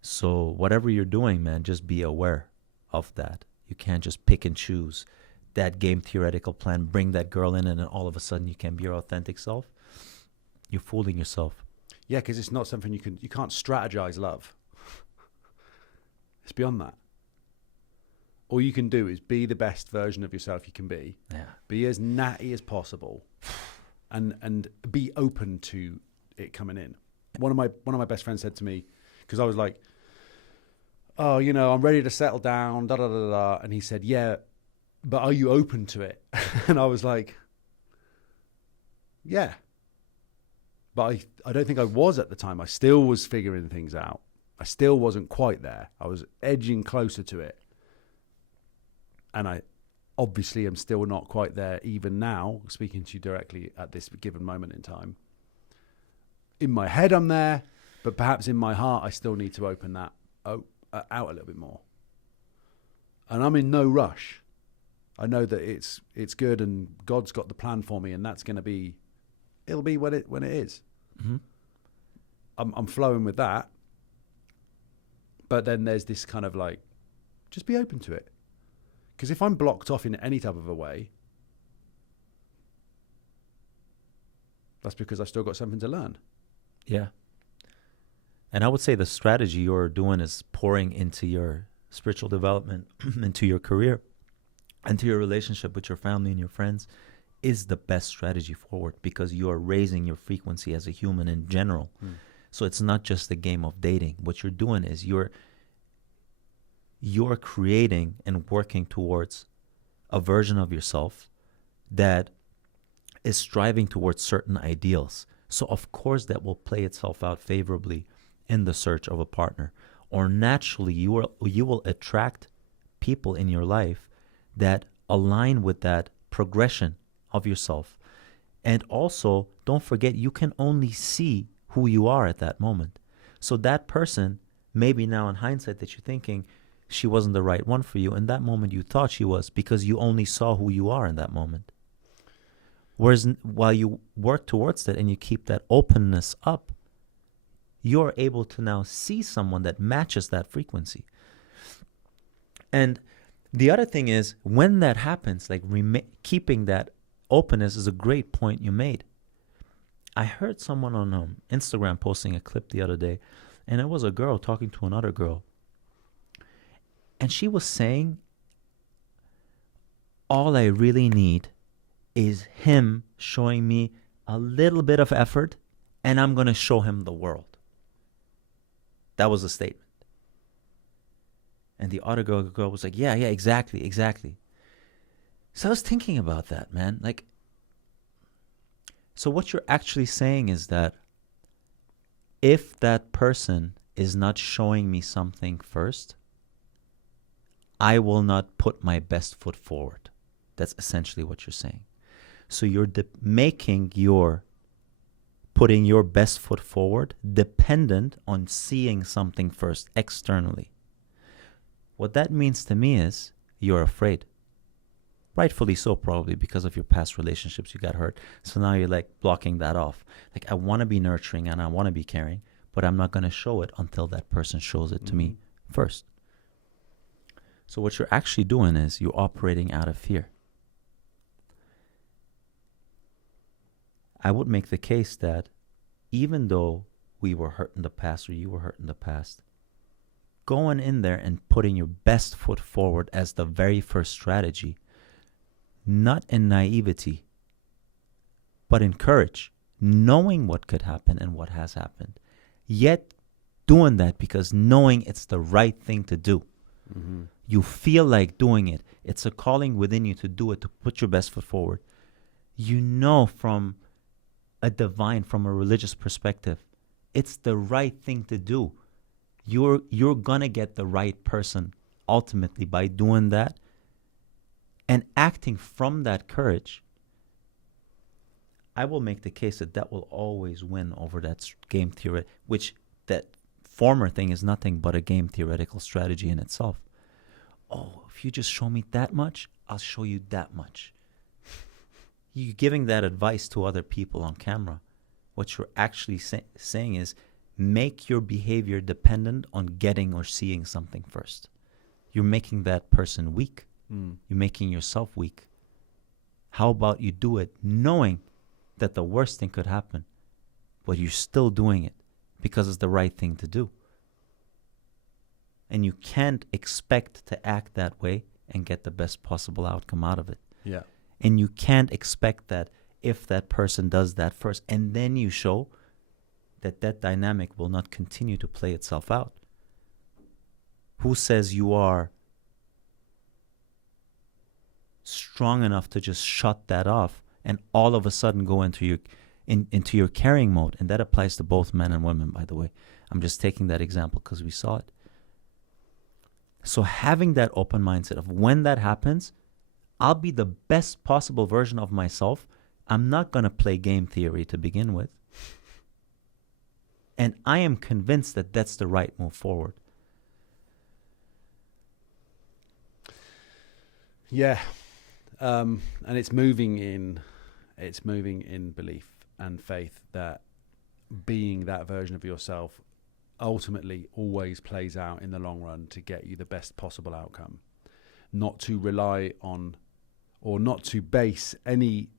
So whatever you're doing, man, just be aware of that. You can't just pick and choose that game theoretical plan, bring that girl in, and then all of a sudden you can be your authentic self. You're fooling yourself. Yeah, because it's not something you can't strategize love. It's beyond that. All you can do is be the best version of yourself you can be. Yeah. Be as natty as possible, and be open to it coming in. One of my best friends said to me, because I was like, "Oh, I'm ready to settle down." Da da da da. And he said, "Yeah, but are you open to it?" And I was like, "Yeah." But I don't think I was at the time. I still was figuring things out. I still wasn't quite there. I was edging closer to it. And I obviously am still not quite there even now, speaking to you directly at this given moment in time. In my head, I'm there, but perhaps in my heart, I still need to open that out a little bit more. And I'm in no rush. I know that it's good, and God's got the plan for me, and that's going to be, it'll be when it is. Mm-hmm. I'm flowing with that. But then there's this kind of like, just be open to it. Because if I'm blocked off in any type of a way, that's because I've still got something to learn. Yeah. And I would say the strategy you're doing is pouring into your spiritual development, into your career, into your relationship with your family and your friends is the best strategy forward, because you are raising your frequency as a human in general. So it's not just a game of dating. What you're doing is you're creating and working towards a version of yourself that is striving towards certain ideals. So of course that will play itself out favorably in the search of a partner. Or naturally you will attract people in your life that align with that progression of yourself. And also, don't forget, you can only see who you are at that moment. So that person, maybe now in hindsight that you're thinking, she wasn't the right one for you. In that moment, you thought she was, because you only saw who you are in that moment. Whereas while you work towards that and you keep that openness up, you're able to now see someone that matches that frequency. And the other thing is, when that happens, like keeping that openness is a great point you made. I heard someone on Instagram posting a clip the other day, and it was a girl talking to another girl. And she was saying, all I really need is him showing me a little bit of effort, and I'm going to show him the world. That was the statement. And the other girl was like, yeah, exactly. So I was thinking about that, man. Like, so what you're actually saying is that if that person is not showing me something first, I will not put my best foot forward. That's essentially what you're saying. So you're putting your best foot forward dependent on seeing something first externally. What that means to me is you're afraid. Rightfully so, probably because of your past relationships, you got hurt. So now you're like blocking that off. Like, I want to be nurturing and I want to be caring, but I'm not going to show it until that person shows it to me first. So what you're actually doing is you're operating out of fear. I would make the case that even though we were hurt in the past or you were hurt in the past, going in there and putting your best foot forward as the very first strategy, not in naivety, but in courage, knowing what could happen and what has happened, yet doing that because knowing it's the right thing to do. Mm-hmm. You feel like doing it. It's a calling within you to do it, to put your best foot forward. You know from a divine, from a religious perspective, it's the right thing to do. You're gonna get the right person ultimately by doing that and acting from that courage. I will make the case that will always win over that game theory, which that former thing is nothing but a game theoretical strategy in itself. Oh, if you just show me that much, I'll show you that much. You're giving that advice to other people on camera. What you're actually saying is make your behavior dependent on getting or seeing something first. You're making that person weak. You're making yourself weak. How about you do it knowing that the worst thing could happen, but you're still doing it because it's the right thing to do. And you can't expect to act that way and get the best possible outcome out of it. Yeah. And you can't expect that if that person does that first, and then you show that that dynamic will not continue to play itself out. Who says you are strong enough to just shut that off and all of a sudden go into your carrying mode? And that applies to both men and women, by the way. I'm just taking that example because we saw it. So having that open mindset of when that happens, I'll be the best possible version of myself. I'm not going to play game theory to begin with. And I am convinced that that's the right move forward. Yeah. And it's moving in belief and faith that being that version of yourself ultimately always plays out in the long run to get you the best possible outcome. Not to rely on or not to base any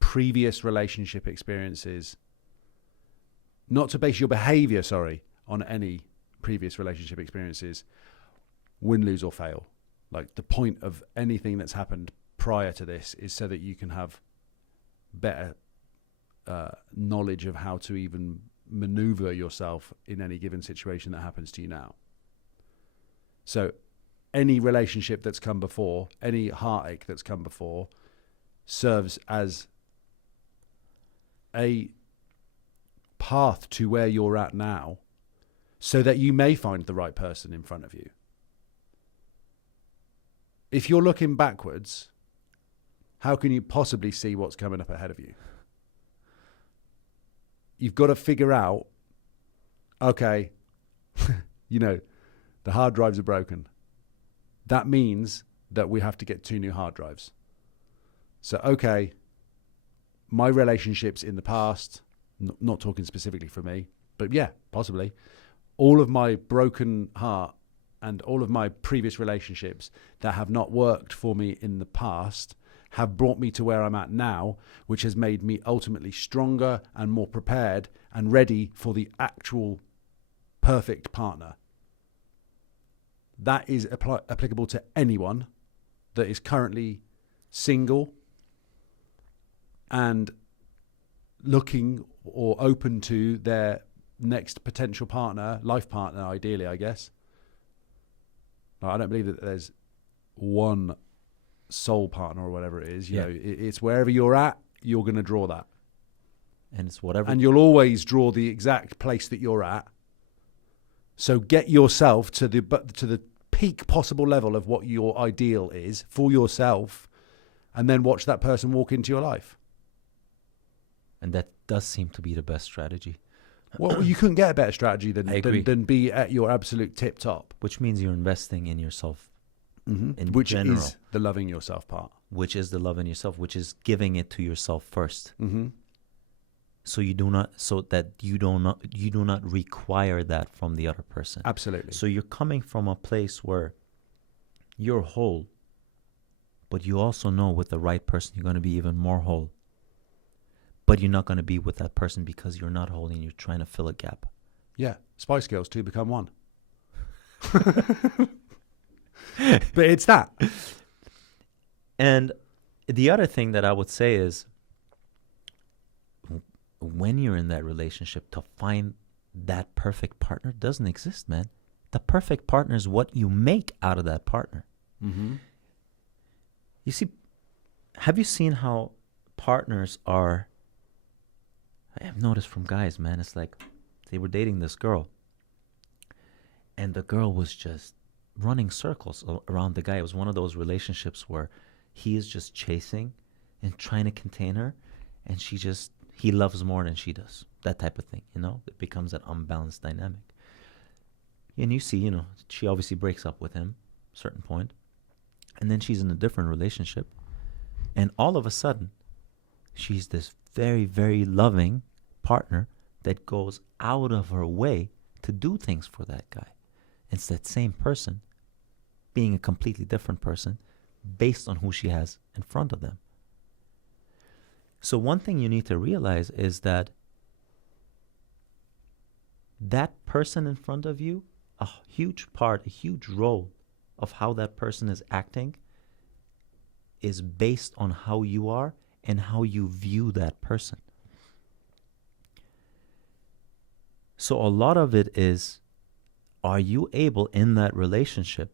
previous relationship experiences, not to base your behavior, on any previous relationship experiences, win, lose or fail. Like the point of anything that's happened prior to this is so that you can have better knowledge of how to even maneuver yourself in any given situation that happens to you now. So any relationship that's come before, any heartache that's come before, serves as a path to where you're at now so that you may find the right person in front of you. If you're looking backwards, how can you possibly see what's coming up ahead of you? You've got to figure out, okay, the hard drives are broken. That means that we have to get 2 new hard drives. So, okay, my relationships in the past, not talking specifically for me, but yeah, possibly, all of my broken heart and all of my previous relationships that have not worked for me in the past have brought me to where I'm at now, which has made me ultimately stronger and more prepared and ready for the actual perfect partner. That is applicable to anyone that is currently single and looking or open to their next potential partner, life partner, ideally, I guess. I don't believe that there's one soul partner or whatever it is. You know, it's wherever you're at, you're going to draw that. And it's whatever. And you'll always draw the exact place that you're at. So get yourself to the peak possible level of what your ideal is for yourself, and then watch that person walk into your life. And that does seem to be the best strategy. Well, you couldn't get a better strategy than be at your absolute tip top. Which means you're investing in yourself in which general. Is the loving yourself part. Which is the loving yourself, which is giving it to yourself first. Mm-hmm. So you do not require that from the other person. Absolutely. So you're coming from a place where you're whole, but you also know with the right person you're going to be even more whole. But you're not going to be with that person because you're not whole and you're trying to fill a gap. Yeah. Spice Girls 2 become 1. But it's that. And the other thing that I would say is, when you're in that relationship, to find that perfect partner doesn't exist, man. The perfect partner is what you make out of that partner. Mm-hmm. You see, have you seen how partners are? I have noticed from guys, man, it's like they were dating this girl, and the girl was just running circles around the guy. It was one of those relationships where he is just chasing and trying to contain her, and he loves more than she does. That type of thing, it becomes an unbalanced dynamic. And you see, she obviously breaks up with him at a certain point, and then she's in a different relationship, and all of a sudden, she's this very, very loving partner that goes out of her way to do things for that guy. It's that same person being a completely different person based on who she has in front of them. So one thing you need to realize is that person in front of you, a huge role of how that person is acting is based on how you are and how you view that person. So a lot of it is, are you able in that relationship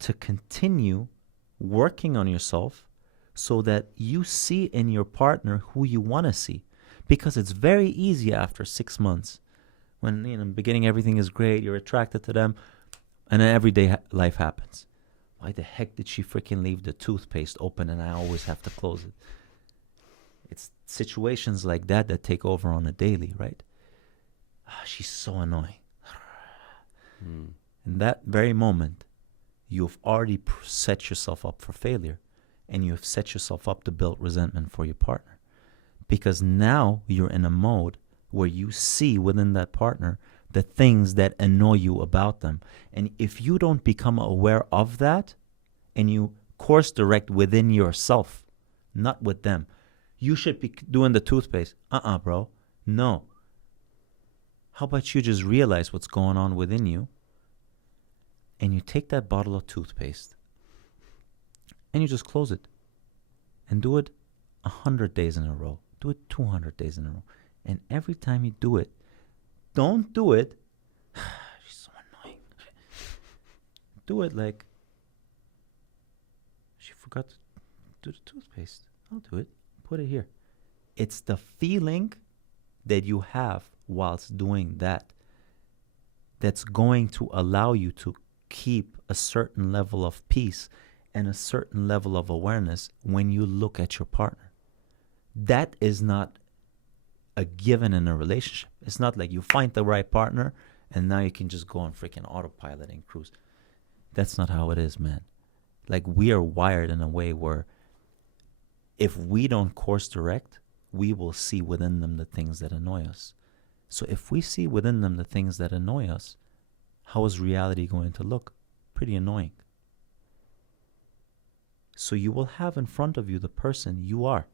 to continue working on yourself so that you see in your partner who you want to see? Because it's very easy after 6 months, when in the beginning everything is great, you're attracted to them, and then everyday life happens. Why the heck did she freaking leave the toothpaste open and I always have to close it? It's situations like that that take over on a daily, right? She's so annoying. In that very moment, you've already set yourself up for failure, and you've set yourself up to build resentment for your partner. Because now you're in a mode where you see within that partner the things that annoy you about them. And if you don't become aware of that, and you course direct within yourself, not with them, you should be doing the toothpaste. Bro. No. How about you just realize what's going on within you, and you take that bottle of toothpaste and you just close it, and do it 100 days in a row. Do it 200 days in a row. And every time you do it, don't do it, she's so annoying. Do it like, she forgot to do the toothpaste. I'll do it. Put it here. It's the feeling that you have whilst doing that that's going to allow you to keep a certain level of peace and a certain level of awareness when you look at your partner. That is not a given in a relationship. It's not like you find the right partner and now you can just go on freaking autopilot and cruise. That's not how it is, man. Like, we are wired in a way where if we don't course direct, we will see within them the things that annoy us. So if we see within them the things that annoy us, how is reality going to look? Pretty annoying. So you will have in front of you the person you are.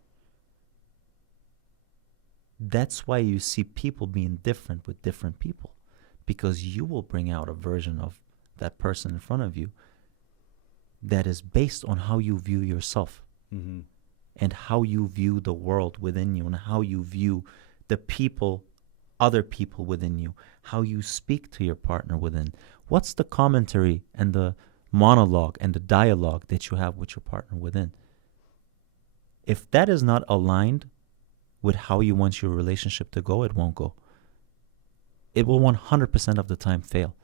That's why you see people being different with different people, because you will bring out a version of that person in front of you that is based on how you view yourself. Mm-hmm. And how you view the world within you, and how you view the people, other people within you, how you speak to your partner within. What's the commentary and the monologue and the dialogue that you have with your partner within? If that is not aligned with how you want your relationship to go, it won't go. It will 100% of the time fail.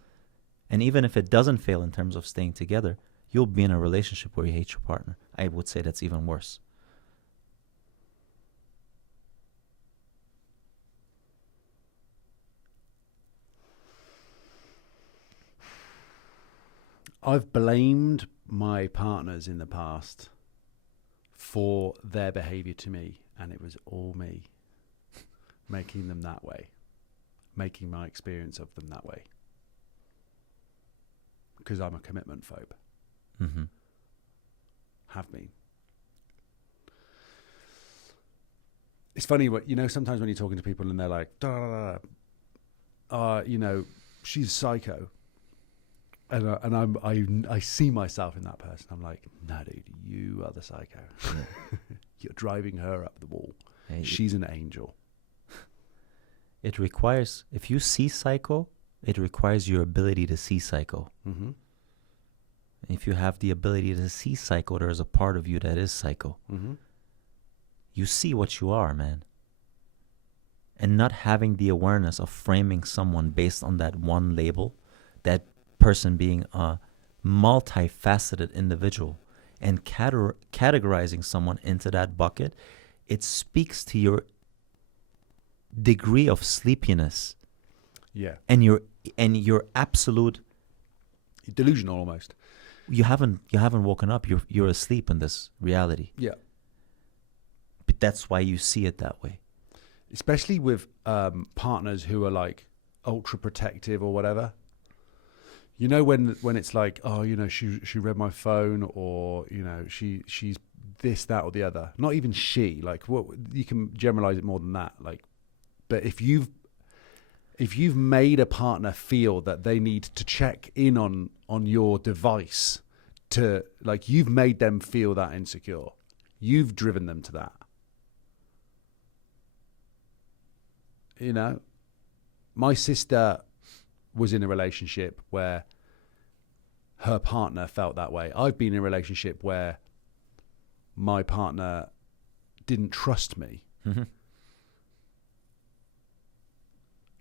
And even if it doesn't fail in terms of staying together, you'll be in a relationship where you hate your partner. I would say that's even worse. I've blamed my partners in the past for their behavior to me, and it was all me making them that way, making my experience of them that way, because I'm a commitment phobe. Mm-hmm. Have been. It's funny what, sometimes when you're talking to people and they're like, she's psycho. And I see myself in that person. I'm like, no, dude, you are the psycho. You're driving her up the wall. She's an angel. It requires, if you see psycho, it requires your ability to see psycho. Mm-hmm. If you have the ability to see psycho, there's a part of you that is psycho. Mm-hmm. You see what you are, man. And not having the awareness of framing someone based on that one label, that person being a multifaceted individual, and categorizing someone into that bucket, it speaks to your degree of sleepiness. Yeah. And your absolute, delusional almost. You haven't woken up. You're asleep in this reality. Yeah. But that's why you see it that way. Especially with partners who are like ultra protective or whatever. You know, when it's like, oh, you know, she read my phone, or, you know, she's this, that, or the other. Not even she. Like, what, you can generalize it more than that. Like, but if you've made a partner feel that they need to check in on your device, to, like, you've made them feel that insecure. You've driven them to that. You know, my sister was in a relationship where her partner felt that way. I've been in a relationship where my partner didn't trust me. Mm-hmm.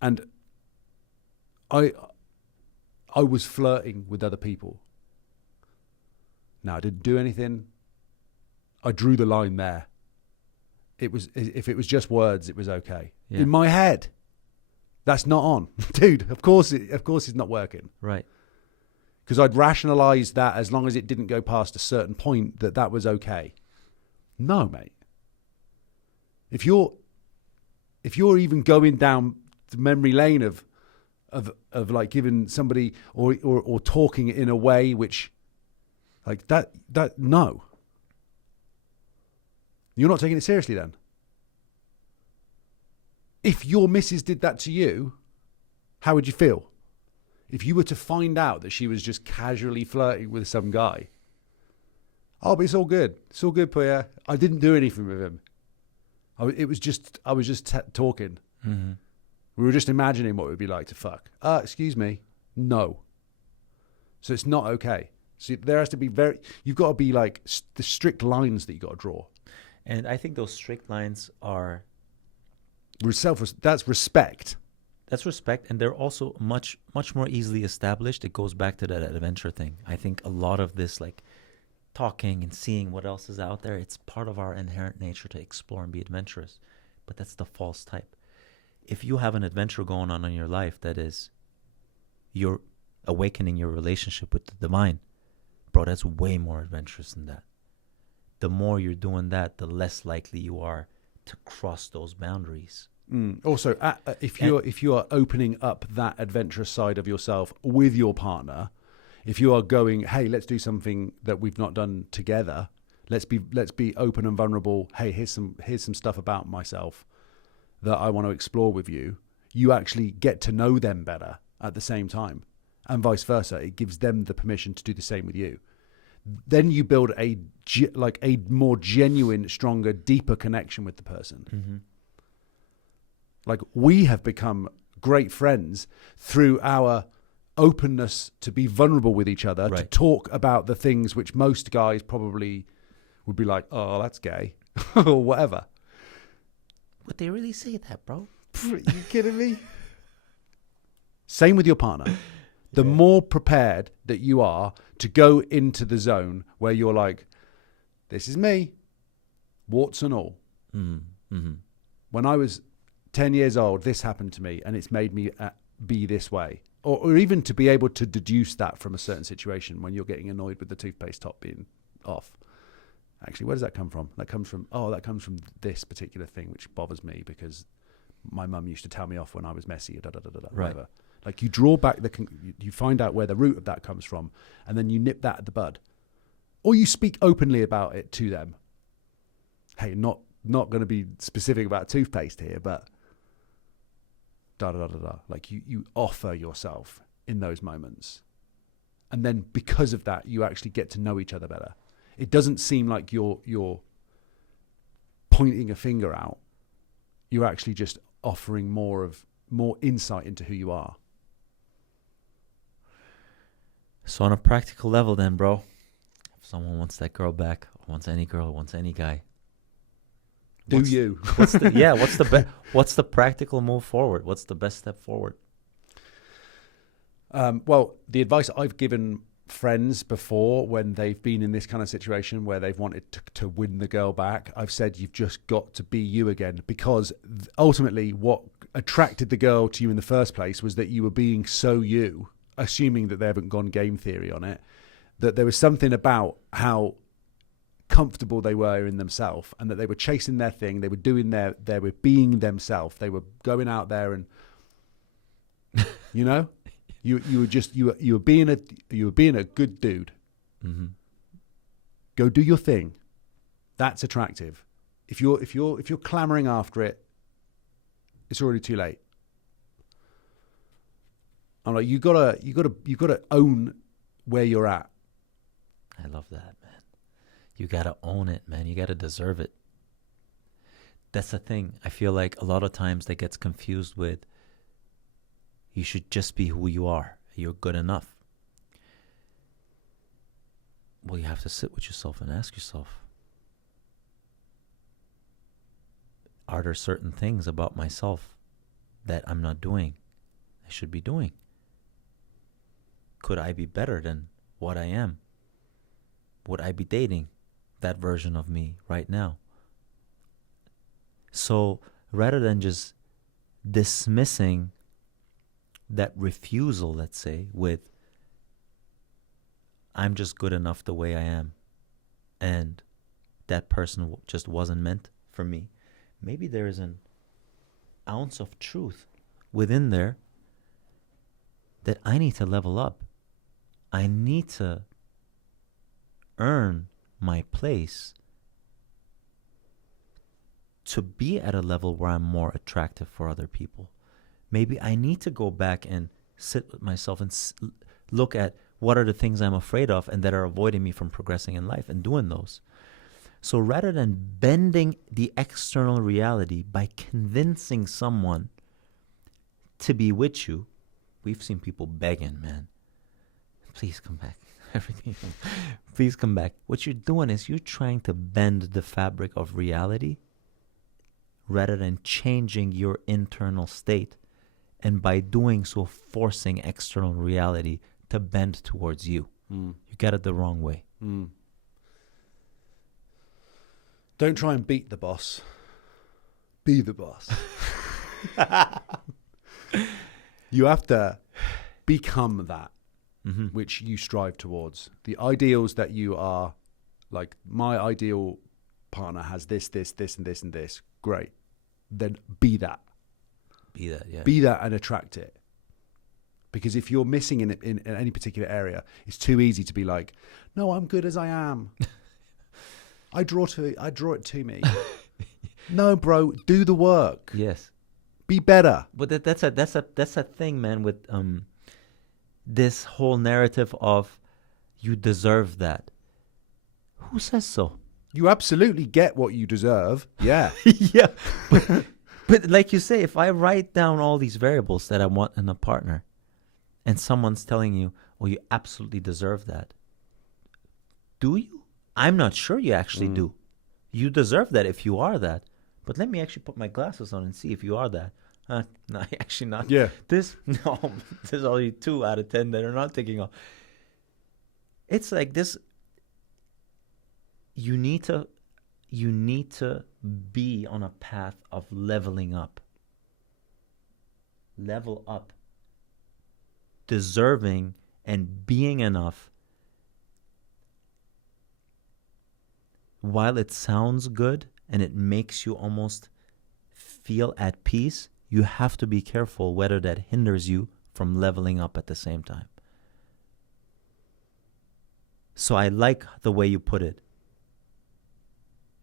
And I was flirting with other people. Now, I didn't do anything. I drew the line there. It was, if it was just words, it was okay. Yeah. In my head, that's not on. Dude, of course it's not working. Right. Because I'd rationalized that as long as it didn't go past a certain point, that was okay. No, mate. If you're even going down the memory lane of like giving somebody or talking in a way which, like, that no. You're not taking it seriously then. If your missus did that to you, how would you feel? If you were to find out that she was just casually flirting with some guy. Oh, but it's all good. It's all good, Puya. I didn't do anything with him. I was just talking. Mm-hmm. We were just imagining what it would be like to fuck. Excuse me. No. So it's not okay. So there has to be you've got to be like the strict lines that you got to draw. And I think those strict lines are... That's respect. That's respect, and they're also much more easily established. It goes back to that adventure thing. I think a lot of this, like, talking and seeing what else is out there, it's part of our inherent nature to explore and be adventurous. But that's the false type. If you have an adventure going on in your life that is, you're awakening your relationship with the divine, bro, that's way more adventurous than that. The more you're doing that, the less likely you are to cross those boundaries. Also, if you are opening up that adventurous side of yourself with your partner, if you are going, hey, let's do something that we've not done together. Let's be open and vulnerable. Hey, here's some stuff about myself that I want to explore with you. You actually get to know them better at the same time, and vice versa. It gives them the permission to do the same with you. Then you build a more genuine, stronger, deeper connection with the person. Mm-hmm. Like, we have become great friends through our openness to be vulnerable with each other, right. To talk about the things which most guys probably would be like, oh, that's gay, or whatever. Would they really say that, bro? Are you kidding me? Same with your partner. The more prepared that you are to go into the zone where you're like, this is me, warts and all. Mm-hmm. Mm-hmm. When I was 10 years old, this happened to me, and it's made me be this way. Or even to be able to deduce that from a certain situation when you're getting annoyed with the toothpaste top being off. Actually, where does that come from? That comes from this particular thing, which bothers me because my mum used to tell me off when I was messy, Right. whatever. Like, you draw back you find out where the root of that comes from, and then you nip that at the bud. Or you speak openly about it to them. Hey, not going to be specific about toothpaste here, but like, you offer yourself in those moments. And then because of that, you actually get to know each other better. It doesn't seem like you're pointing a finger out. you're actually just offering more insight into who you are. So on a practical level then, bro, if someone wants that girl back, wants any girl, wants any guy, what's the practical move forward? What's the best step forward? Well, the advice I've given friends before when they've been in this kind of situation where they've wanted to win the girl back, I've said you've just got to be you again, because ultimately what attracted the girl to you in the first place was that you were being so you, assuming that they haven't gone game theory on it, that there was something about how comfortable they were in themselves and that they were chasing their thing, they were doing they were being themselves, they were going out there and, you know, you were being a good dude. Mm-hmm. Go do your thing. That's attractive. If you're clamoring after it, it's already too late. I'm like, you gotta own where you're at. I love that, man. You gotta own it, man. You gotta deserve it. That's the thing. I feel like a lot of times that gets confused with, you should just be who you are. You're good enough. Well, you have to sit with yourself and ask yourself, are there certain things about myself that I'm not doing, I should be doing? Could I be better than what I am? Would I be dating that version of me right now? So rather than just dismissing that refusal, let's say, with, I'm just good enough the way I am, and that person just wasn't meant for me, maybe there is an ounce of truth within there that I need to level up. I need to earn my place to be at a level where I'm more attractive for other people. Maybe I need to go back and sit with myself and look at what are the things I'm afraid of and that are avoiding me from progressing in life and doing those. So rather than bending the external reality by convincing someone to be with you, we've seen people begging, man, please come back. Everything, please come back. What you're doing is you're trying to bend the fabric of reality rather than changing your internal state, and by doing so forcing external reality to bend towards you. You get it the wrong way. Don't try and beat the boss. Be the boss. You have to become that, which you strive towards. The ideals that you are, like, my ideal partner has this, this, this, and this, and this. Great. Then be that. Be that, yeah. Be that and attract it. Because if you're missing in any particular area, it's too easy to be like, no, I'm good as I am. I draw it to me. No, bro, do the work. Yes. Be better. But that's a thing, man, with this whole narrative of you deserve that. Who says so? You absolutely get what you deserve. Yeah. Yeah. But like you say, if I write down all these variables that I want in a partner, and someone's telling you, oh, you absolutely deserve that. Do you? I'm not sure you actually do. You deserve that if you are that. But let me actually put my glasses on and see if you are that. No, actually not. Yeah. There's only 2 out of 10 that are not taking off. It's like this. You need to be on a path of leveling up. Level up. Deserving and being enough. While it sounds good and it makes you almost feel at peace, you have to be careful whether that hinders you from leveling up at the same time. So I like the way you put it.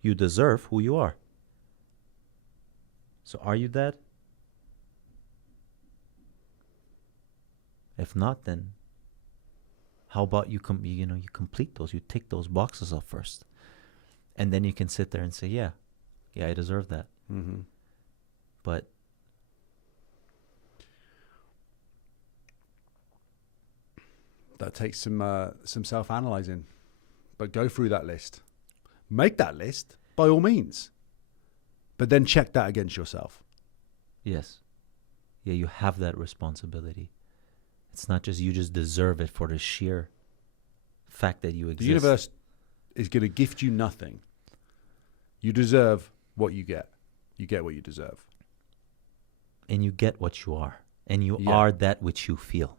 You deserve who you are. So are you that? If not, then how about you complete those, you tick those boxes off first. And then you can sit there and say, yeah, I deserve that. But that takes some self-analyzing. But go through that list. Make that list by all means. But then check that against yourself. yes, yeah, you have that responsibility. It's not just you just deserve it for the sheer fact that you exist. The universe is going to gift you nothing. You deserve what you get. You get what you deserve. And you get what you are. And you Yeah. are that which you feel.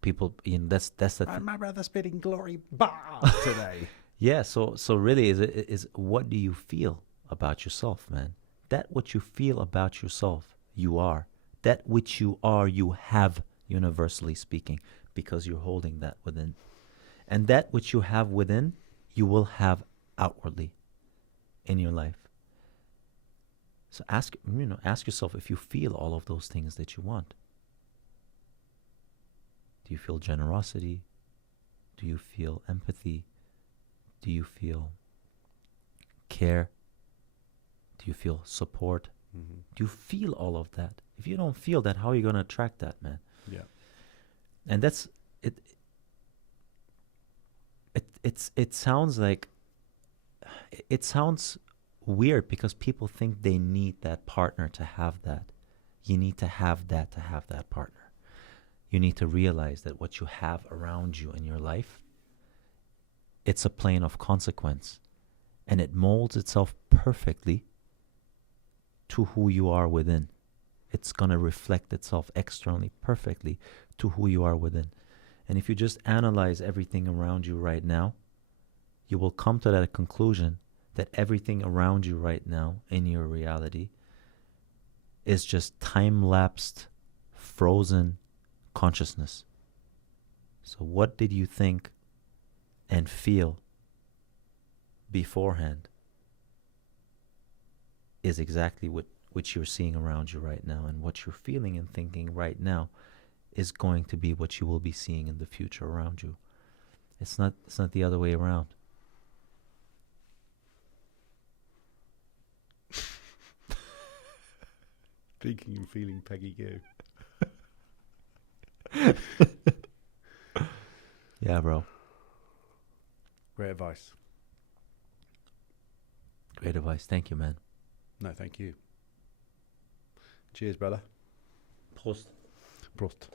People, that's the My brother spitting glory bar today. yeah. So really, is what do you feel about yourself, man? That what you feel about yourself, you are. That which you are, you have, universally speaking, because you're holding that within. And that which you have within, you will have outwardly in your life. So ask yourself if you feel all of those things that you want. Do you feel generosity? Do you feel empathy? Do you feel care? Do you feel support? Mm-hmm. Do you feel all of that? If you don't feel that, how are you going to attract that, man? Yeah. And that's it. It sounds like it sounds weird because people think they need that partner to have that. You need to have that to have that partner. You need to realize that what you have around you in your life, it's a plane of consequence, and it molds itself perfectly to who you are within. It's going to reflect itself externally perfectly to who you are within. And if you just analyze everything around you right now, you will come to that conclusion that everything around you right now in your reality is just time-lapsed, frozen consciousness. So what did you think and feel beforehand is exactly what you're seeing around you right now, and what you're feeling and thinking right now is going to be what you will be seeing in the future around you. It's not the other way around. Thinking and feeling Peggy Goo. Yeah, bro. Great advice. Great advice. Thank you, man. No, thank you. Cheers, brother. Prost. Prost.